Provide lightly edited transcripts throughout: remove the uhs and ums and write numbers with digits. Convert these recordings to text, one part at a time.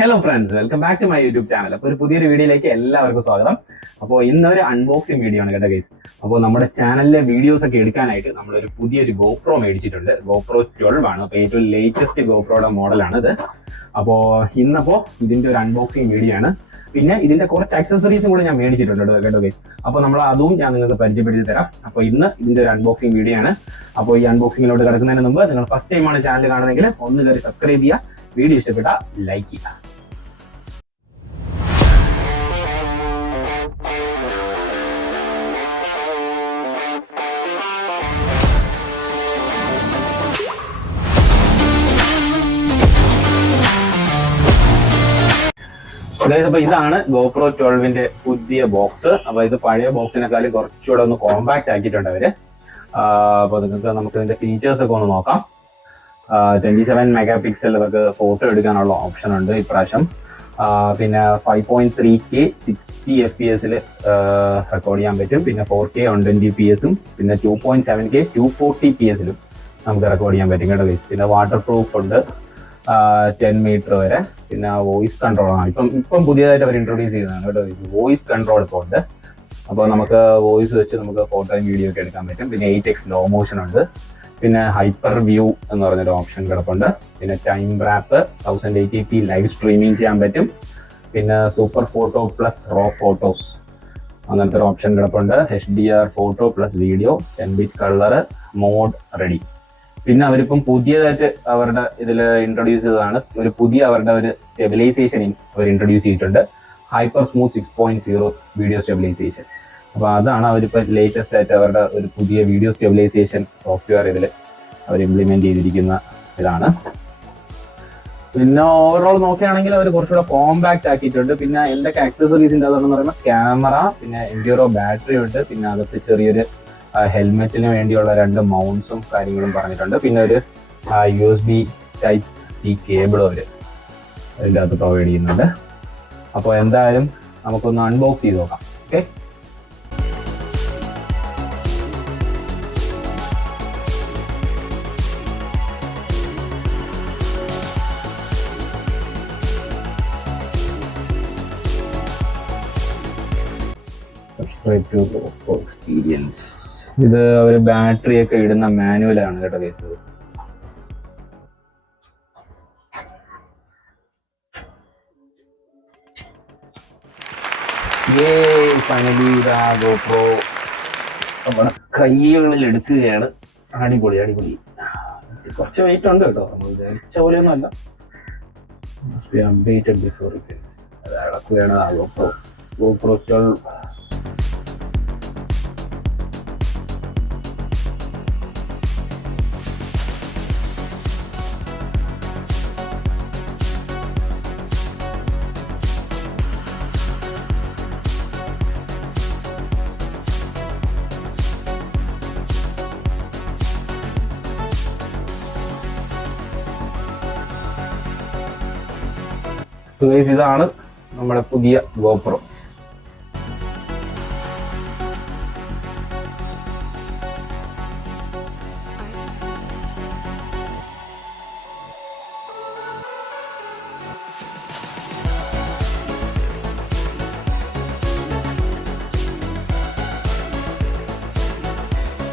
Hello friends, welcome back to my YouTube channel. അപ്പോൾ ഒരു പുതിയൊരു വീഡിയോയിലേക്ക് എല്ലാവർക്കും സ്വാഗതം. അപ്പോൾ ഇന്നൊരു അൺബോക്സിംഗ് വീഡിയോ ആണ് കേട്ടോ ഗൈസ്. അപ്പോൾ നമ്മുടെ ചാനലിലെ വീഡിയോസ് ഒക്കെ എടുക്കാനായിട്ട് നമ്മളൊരു പുതിയൊരു GoPro മേടിച്ചിട്ടുണ്ട്. GoPro 12 ആണ്. അപ്പോൾ ഏറ്റവും ലേറ്റസ്റ്റ് GoProയുടെ മോഡലാണ് ഇത്. അപ്പോൾ ഇന്നപ്പോൾ ഇതിന്റെ ഒരു അൺബോക്സിംഗ് വീഡിയോ ആണ്. പിന്നെ ഇതിന്റെ കുറച്ച് അക്സസറീസും കൂടെ ഞാൻ മേടിച്ചിട്ടുണ്ട് കേട്ടോ ഗൈസ്. അപ്പോൾ നമ്മൾ അതും ഞാൻ നിങ്ങൾക്ക് പരിചയപ്പെടുത്തി തരാം. അപ്പോൾ ഇന്ന് ഇതിന്റെ ഒരു അൺബോക്സിംഗ് വീഡിയോ ആണ്. അപ്പോൾ ഈ അൺബോക്സിംഗിലോട്ട് കിടക്കുന്നതിന് മുമ്പ് നിങ്ങൾ ഫസ്റ്റ് ടൈമാണ് ചാനൽ കാണുന്നതെങ്കിൽ ഒന്ന് കയറി സബ്സ്ക്രൈബ് ചെയ്യുക, വീഡിയോ ഇഷ്ടപ്പെട്ടാൽ ലൈക്ക് ചെയ്യുക. അപ്പൊ ഇതാണ് GoPro 12ന്റെ പുതിയ ബോക്സ്. അപ്പൊ ഇത് പഴയ ബോക്സിനെക്കാളും കുറച്ചുകൂടെ ഒന്ന് കോമ്പാക്ട് ആക്കിയിട്ടുണ്ട് അവര്. അപ്പൊ നമുക്ക് ഇതിന്റെ ഫീച്ചേഴ്സ് ഒക്കെ ഒന്ന് നോക്കാം. 27 മെഗാ പിക്സൽ നമുക്ക് ഫോട്ടോ എടുക്കാനുള്ള ഓപ്ഷൻ ഉണ്ട് ഇപ്രാവശ്യം. പിന്നെ 5.3K 60 FPS റെക്കോർഡ് ചെയ്യാൻ പറ്റും. പിന്നെ 4K 120PS പിന്നെ 2.7K 240PS നമുക്ക് റെക്കോർഡ് ചെയ്യാൻ പറ്റും കേട്ടോ ഗൈസ്. പിന്നെ വാട്ടർ പ്രൂഫ് ഉണ്ട് 10 മീറ്റർ വരെ. പിന്നെ വോയിസ് കൺട്രോൾ ആണ് ഇപ്പം പുതിയതായിട്ട് അവർ ഇൻട്രൊഡ്യൂസ് ചെയ്തതാണ് കേട്ടോ. വോയിസ് കൺട്രോൾ ഇപ്പോൾ ഉണ്ട്. അപ്പോൾ നമുക്ക് വോയിസ് വെച്ച് നമുക്ക് ഫോട്ടോയും വീഡിയോ ഒക്കെ എടുക്കാൻ പറ്റും. പിന്നെ 8x സ്ലോ മോഷൻ ഉണ്ട്. പിന്നെ ഹൈപ്പർ വ്യൂ എന്ന് പറഞ്ഞൊരു ഓപ്ഷൻ കിടപ്പുണ്ട്. പിന്നെ time rap 1080p live streaming ചെയ്യാൻ പറ്റും. പിന്നെ super photo plus raw photos അങ്ങനത്തെ ഒരു ഓപ്ഷൻ കിടപ്പുണ്ട്. HDR photo plus video 10 bit colour mode ready. പിന്നെ അവരിപ്പം പുതിയതായിട്ട് അവരുടെ ഇതിൽ ഇൻട്രൊഡ്യൂസ് ചെയ്തതാണ് ഒരു പുതിയ അവരുടെ ഒരു സ്റ്റെബിലൈസേഷൻ അവർ ഇൻട്രൊഡ്യൂസ് ചെയ്തിട്ടുണ്ട്. Hyper smooth 6.0 video stabilisation. അപ്പോൾ അതാണ് അവരിപ്പോൾ ലേറ്റസ്റ്റ് ആയിട്ട് അവരുടെ ഒരു പുതിയ വീഡിയോ സ്റ്റെബിലൈസേഷൻ സോഫ്റ്റ്വെയർ ഇതിൽ അവർ ഇംപ്ലിമെന്റ് ചെയ്തിരിക്കുന്ന ഇതാണ്. പിന്നെ ഓവറോൾ നോക്കുകയാണെങ്കിൽ അവർ കുറച്ചുകൂടെ കോമ്പാക്ട് ആക്കിയിട്ടുണ്ട്. പിന്നെ എന്തൊക്കെ ആക്സസറീസിൻ്റെ അതെന്ന് പറയുമ്പോൾ ക്യാമറ, പിന്നെ എൻഡ്യൂറോ ബാറ്ററി ഉണ്ട്. പിന്നെ അകത്ത് ചെറിയൊരു ഹെൽമെറ്റിന് വേണ്ടിയുള്ള 2 മൗണ്ട്സും കാര്യങ്ങളും പറഞ്ഞിട്ടുണ്ട്. പിന്നെ ഒരു USB Type-C കേബിളും അവർ അതിൻ്റെ അകത്ത് പ്രൊവൈഡ് ചെയ്യുന്നുണ്ട്. അപ്പോൾ എന്തായാലും നമുക്കൊന്ന് അൺബോക്സ് ചെയ്ത് നോക്കാം. Okay, subscribe to GoPro experience. ഇത് ഒരു ബാറ്ററി ഒക്കെ ഇടുന്ന മാനുവലാണ് കേട്ടോ കേസ്. ഫൈനലി GoPro നമ്മുടെ കൈകളിൽ എടുക്കുകയാണ്. അടിപൊളി അടിപൊളി. കുറച്ച് വെയിറ്റ് ഉണ്ട് കേട്ടോ, നമ്മൾ വിചാരിച്ച പോലെയൊന്നും അല്ല. അപ്ഡേറ്റഡ് ബിഫോർ അത് ഇളക്കുകയാണ് GoPro 12. ഇതാണ് നമ്മുടെ പുതിയ GoPro.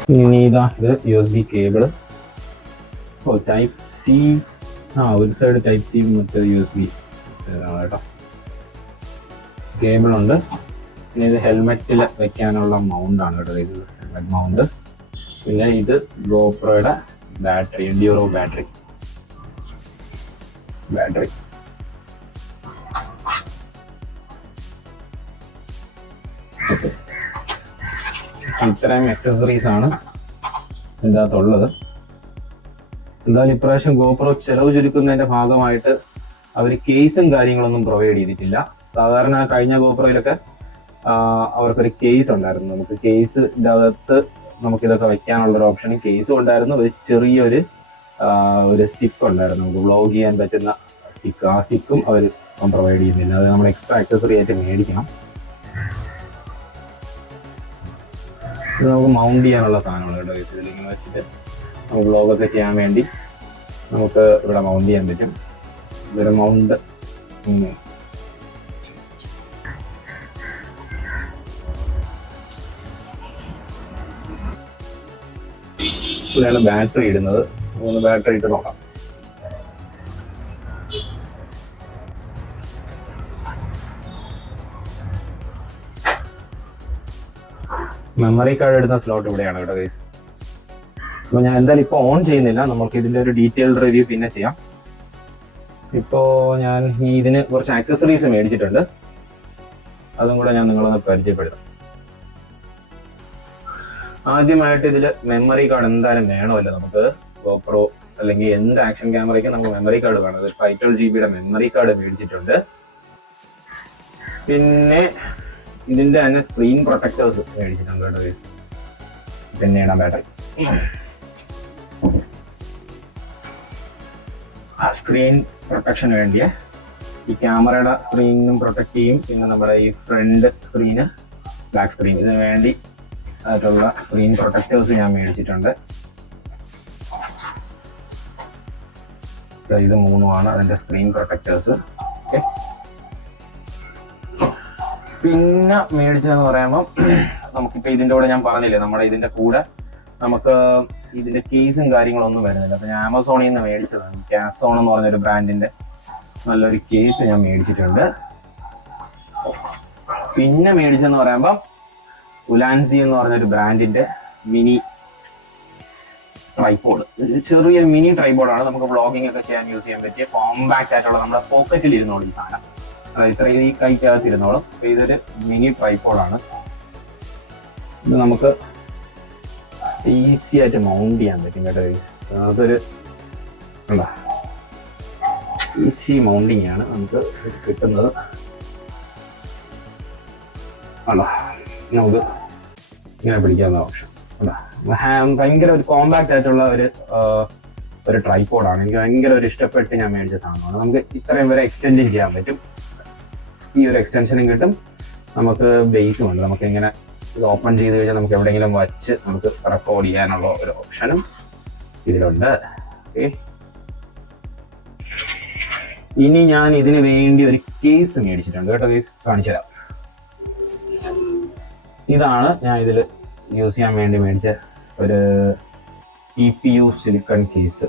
ഇനി ഇത് USB കേബിള്. Type-C ഒരു സൈഡ് Type-C മറ്റേ USB കേട്ടോ. കേബിളുണ്ട്. പിന്നെ ഇത് ഹെൽമെറ്റിൽ വെക്കാനുള്ള മൗണ്ടാണ് കേട്ടോ. ഇത് ഹെൽമെറ്റ് മൗണ്ട്. പിന്നെ ഇത് GoProയുടെ ബാറ്ററി, എൻഡ്യൂറോ ബാറ്ററി. ഓക്കെ, ഇത്രയും അക്സസറീസ് ആണ് ഇതിൻ്റെ അകത്തുള്ളത്. എന്തായാലും ഇപ്രാവശ്യം GoPro ചെലവ് ചുരുക്കുന്നതിൻ്റെ ഭാഗമായിട്ട് അവർ കേസും കാര്യങ്ങളൊന്നും പ്രൊവൈഡ് ചെയ്തിട്ടില്ല. സാധാരണ കഴിഞ്ഞ GoProയിലൊക്കെ അവർക്കൊരു കേസ് ഉണ്ടായിരുന്നു. നമുക്ക് കേസിൻ്റെ അകത്ത് നമുക്കിതൊക്കെ വെക്കാനുള്ളൊരു ഓപ്ഷനും കേസും ഉണ്ടായിരുന്നു. ഒരു ചെറിയൊരു സ്റ്റിക്ക് ഉണ്ടായിരുന്നു, നമുക്ക് വ്ളോഗ് ചെയ്യാൻ പറ്റുന്ന സ്റ്റിക്ക്. ആ സ്റ്റിക്കും അവർ പ്രൊവൈഡ് ചെയ്യുന്നില്ല. അത് നമ്മൾ എക്സ്ട്രാ ആക്സസറി ആയിട്ട് മേടിക്കണം. ഇത് നമുക്ക് മൗണ്ട് ചെയ്യാനുള്ള സാധനമാണ് കേട്ടോ. ഇതിലിങ്ങനെ വെച്ചിട്ട് നമുക്ക് വ്ളോഗൊക്കെ ചെയ്യാൻ വേണ്ടി നമുക്ക് ഇവിടെ മൗണ്ട് ചെയ്യാൻ പറ്റും. ഇതൊരു മൗണ്ട് ഇതിലാണ് ബാറ്ററി ഇടുന്നത്. ഒന്ന് ബാറ്ററി ഇട്ട് നോക്കാം. മെമ്മറി കാർഡ് ഇടുന്ന സ്ലോട്ട് ഇവിടെയാണ് കേട്ടോ ഗൈസ്. അപ്പോൾ ഞാൻ എന്തായാലും ഇപ്പോൾ ഓൺ ചെയ്യുന്നില്ല, നമുക്ക് ഇതിൻ്റെ ഒരു ഡീറ്റെയിൽഡ് റിവ്യൂ പിന്നെ ചെയ്യാം. ഇപ്പോൾ ഞാൻ ഇതിന് കുറച്ച് ആക്സസറീസ് മേടിച്ചിട്ടുണ്ട്, അതും കൂടെ ഞാൻ നിങ്ങളൊന്ന് പരിചയപ്പെടുത്താം. ആദ്യമായിട്ട് ഇതിൽ മെമ്മറി കാർഡ് എന്തായാലും വേണമല്ലോ നമുക്ക്. GoPro അല്ലെങ്കിൽ എന്ത് ആക്ഷൻ ക്യാമറയ്ക്ക് നമുക്ക് മെമ്മറി കാർഡ് വേണം. ഒരു 512 GB മെമ്മറി കാർഡ് മേടിച്ചിട്ടുണ്ട്. പിന്നെ ഇതിന്റെ തന്നെ സ്ക്രീൻ പ്രൊട്ടക്ടേഴ്സ് മേടിച്ചിട്ടുണ്ട് കേട്ടോ. പിന്നെയാണ് ബാറ്ററി. സ്ക്രീൻ പ്രൊട്ടക്ഷന് വേണ്ടിയ ഈ ക്യാമറയുടെ സ്ക്രീനും പ്രൊട്ടക്ട് ചെയ്യും. പിന്നെ നമ്മുടെ ഈ ഫ്രണ്ട് സ്ക്രീന്, ബാക്ക് സ്ക്രീൻ, ഇതിന് വേണ്ടി ആയിട്ടുള്ള സ്ക്രീൻ പ്രൊട്ടക്ടേഴ്സ് ഞാൻ മേടിച്ചിട്ടുണ്ട്. ഇത് 3 അതിന്റെ സ്ക്രീൻ പ്രൊട്ടക്ടേഴ്സ്. ഓക്കെ, പിന്നെ മേടിച്ചതെന്ന് പറയുമ്പോൾ നമുക്കിപ്പോൾ ഇതിൻ്റെ കൂടെ ഞാൻ പറഞ്ഞില്ലേ, നമ്മുടെ ഇതിൻ്റെ കൂടെ നമുക്ക് ഇതിൻ്റെ കേസും കാര്യങ്ങളൊന്നും വരുന്നില്ല. അപ്പോൾ ഞാൻ ആമസോണിൽ നിന്ന് മേടിച്ചതാണ്. കാസോൺ എന്ന് പറഞ്ഞൊരു ബ്രാൻഡിൻ്റെ നല്ലൊരു കേസ് ഞാൻ മേടിച്ചിട്ടുണ്ട്. പിന്നെ മേടിച്ചെന്ന് പറയുമ്പോൾ ഉലാൻസി എന്ന് പറഞ്ഞൊരു ബ്രാൻഡിൻ്റെ മിനി ട്രൈപോഡ്. ചെറിയ മിനി ട്രൈപോഡാണ്. നമുക്ക് വ്ളോഗിംഗ് ഒക്കെ ചെയ്യാൻ യൂസ് ചെയ്യാൻ പറ്റിയ കോമ്പാക്റ്റ് ആയിട്ടുള്ള നമ്മുടെ പോക്കറ്റിൽ ഇരുന്നോളൂ ഈ സാധനം. അതായത് ഇത്രയും ഈ കൈക്കകത്ത് ഇരുന്നോളും. അപ്പോൾ ഇതൊരു മിനി ട്രൈപോഡാണ്. ഇത് നമുക്ക് ഈസി ആയിട്ട് മൗണ്ട് ചെയ്യാൻ പറ്റും കേട്ടോ. അതൊരു എന്താ ഈസി മൗണ്ടിങ് ആണ് നമുക്ക് കിട്ടുന്നത്. അല്ല, നമുക്ക് ഇങ്ങനെ പിടിക്കാവുന്ന ഓപ്ഷൻ. ഭയങ്കര ഒരു കോമ്പാക്റ്റ് ആയിട്ടുള്ള ഒരു ട്രൈപോഡാണ്. എനിക്ക് ഭയങ്കര ഒരു ഇഷ്ടപ്പെട്ട് ഞാൻ മേടിച്ച സാധനമാണ്. നമുക്ക് ഇത്രയും വരെ എക്സ്റ്റെൻഡ് ചെയ്യാൻ പറ്റും. ഈ ഒരു എക്സ്റ്റൻഷനും കിട്ടും. നമുക്ക് ബേസും ഉണ്ട്. നമുക്ക് ഇങ്ങനെ ഇത് ഓപ്പൺ ചെയ്ത് കഴിഞ്ഞാൽ നമുക്ക് എവിടെയെങ്കിലും വച്ച് നമുക്ക് റെക്കോർഡ് ചെയ്യാനുള്ള ഒരു ഓപ്ഷനും ഇതിലുണ്ട്. ഓക്കെ, ഇനി ഞാൻ ഇതിന് വേണ്ടി ഒരു കേസ് മേടിച്ചിട്ടുണ്ട് കേട്ടോ. കേസ് കാണിച്ചു തരാം. ഇതാണ് ഞാൻ ഇതിൽ യൂസ് ചെയ്യാൻ വേണ്ടി മേടിച്ച ഒരു EPU സിലിക്കൺ കേസ്.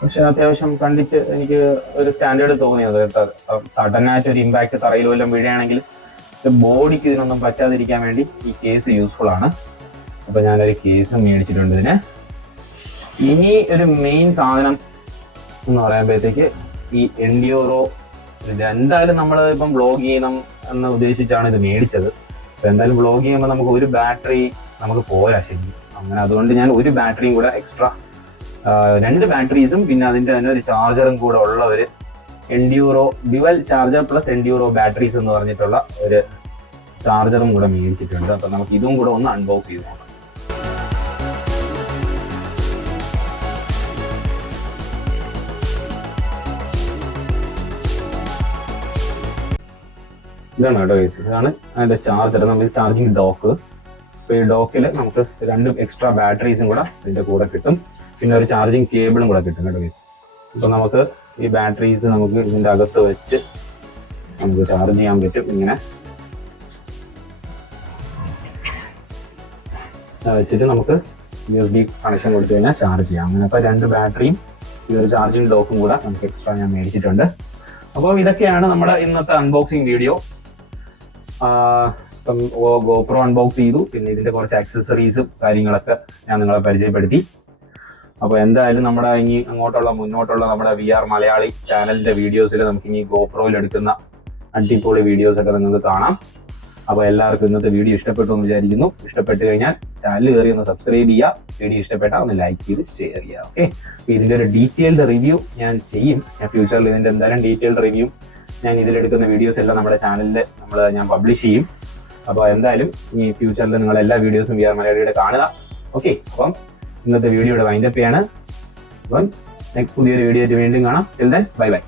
പക്ഷെ അത്യാവശ്യം കണ്ടിട്ട് എനിക്ക് ഒരു സ്റ്റാൻഡേർഡ് തോന്നിയത്. സഡനായിട്ട് ഒരു ഇമ്പാക്ട് തറയിൽ വല്ലതും വീഴുകയാണെങ്കിൽ ബോഡിക്ക് ഇതിനൊന്നും പറ്റാതിരിക്കാൻ വേണ്ടി ഈ കേസ് യൂസ്ഫുൾ ആണ്. അപ്പോൾ ഞാനൊരു കേസ് മേടിച്ചിട്ടുണ്ട് ഇതിന്. ഇനി ഒരു മെയിൻ സാധനം എന്ന് പറയുമ്പോഴത്തേക്ക് ഈ എൻഡ്യൂറോ. എന്തായാലും നമ്മൾ ഇപ്പം വ്ളോഗ് ചെയ്യണം എന്ന് ഉദ്ദേശിച്ചാണ് ഇത് മേടിച്ചത്. അപ്പോൾ എന്തായാലും വ്ളോഗ് ചെയ്യുമ്പോൾ നമുക്ക് ഒരു ബാറ്ററി നമുക്ക് പോരാ ശരി. അങ്ങനെ അതുകൊണ്ട് ഞാൻ ഒരു ബാറ്ററിയും കൂടെ എക്സ്ട്രാ, 2 ബാറ്ററീസും പിന്നെ അതിൻ്റെ തന്നെ ഒരു ചാർജറും കൂടെ ഉള്ള ഒരു Enduro dual charger plus Enduro batteries എന്ന് പറഞ്ഞിട്ടുള്ള ഒരു ചാർജറും കൂടെ മേടിച്ചിട്ടുണ്ട്. അപ്പം നമുക്ക് ഇതും കൂടെ ഒന്ന് അൺബോക്സ് ചെയ്ത് നോക്കാം. ഇതാണ് കേട്ടോ കേസ്. ഇതാണ് അതിൻ്റെ ചാർജർ. നമുക്ക് ചാർജിങ് ഡോക്ക്. അപ്പോൾ ഈ ഡോക്കിൽ നമുക്ക് 2 എക്സ്ട്രാ ബാറ്ററീസും കൂടെ ഇതിൻ്റെ കൂടെ കിട്ടും. പിന്നെ ഒരു ചാർജിങ് കേബിളും കൂടെ കിട്ടും കേട്ടോ കേസ്. അപ്പോൾ നമുക്ക് ഈ ബാറ്ററീസ് നമുക്ക് ഇതിൻ്റെ അകത്ത് വെച്ച് നമുക്ക് ചാർജ് ചെയ്യാൻ പറ്റും. ഇങ്ങനെ വെച്ചിട്ട് നമുക്ക് USB കണക്ഷൻ കൊടുത്തു കഴിഞ്ഞാൽ ചാർജ് ചെയ്യാം. അങ്ങനെ അപ്പോൾ 2 ബാറ്ററിയും ഈ ഒരു ചാർജിങ് ഡോക്കും കൂടെ നമുക്ക് എക്സ്ട്രാ ഞാൻ മേടിച്ചിട്ടുണ്ട്. അപ്പോൾ ഇതൊക്കെയാണ് നമ്മുടെ ഇന്നത്തെ അൺബോക്സിങ് വീഡിയോ. ഇപ്പം GoPro അൺബോക്സ് ചെയ്തു. പിന്നെ ഇതിൻ്റെ കുറച്ച് ആക്സസറീസും കാര്യങ്ങളൊക്കെ ഞാൻ നിങ്ങളെ പരിചയപ്പെടുത്തി. അപ്പോൾ എന്തായാലും നമ്മുടെ ഇനി മുന്നോട്ടുള്ള നമ്മുടെ VR മലയാളി ചാനലിൻ്റെ വീഡിയോസിൽ നമുക്ക് ഇനി GoProയിൽ എടുക്കുന്ന അടിപൊളി വീഡിയോസൊക്കെ നിങ്ങൾക്ക് കാണാം. അപ്പോൾ എല്ലാവർക്കും ഇന്നത്തെ വീഡിയോ ഇഷ്ടപ്പെട്ടു എന്ന് വിചാരിക്കുന്നു. ഇഷ്ടപ്പെട്ട് കഴിഞ്ഞാൽ ചാനൽ കയറി ഒന്ന് സബ്സ്ക്രൈബ് ചെയ്യുക. വീഡിയോ ഇഷ്ടപ്പെട്ടാൽ ഒന്ന് ലൈക്ക് ചെയ്ത് ഷെയർ ചെയ്യുക. ഓക്കെ, അപ്പോൾ ഇതിൻ്റെ ഒരു ഡീറ്റെയിൽഡ് റിവ്യൂ ഞാൻ ചെയ്യും. ഞാൻ ഫ്യൂച്ചറിൽ ഇതിൻ്റെ എന്തായാലും ഡീറ്റെയിൽഡ് റിവ്യൂ ഞാൻ ഇതിലെടുക്കുന്ന വീഡിയോസ് എല്ലാം നമ്മുടെ ചാനലിൽ ഞാൻ പബ്ലിഷ് ചെയ്യും. അപ്പോൾ എന്തായാലും ഈ ഫ്യൂച്ചറിൽ നിങ്ങൾ എല്ലാ വീഡിയോസും VR മലയാളിയുടെ കാണുക. ഓക്കെ, അപ്പം ഇന്നത്തെ വീഡിയോയുടെ വൈൻഡപ്പ് ചെയ്യാണ്. അപ്പം പുതിയൊരു വീഡിയോ ആയിട്ട് വീണ്ടും കാണാം. Till then bye bye.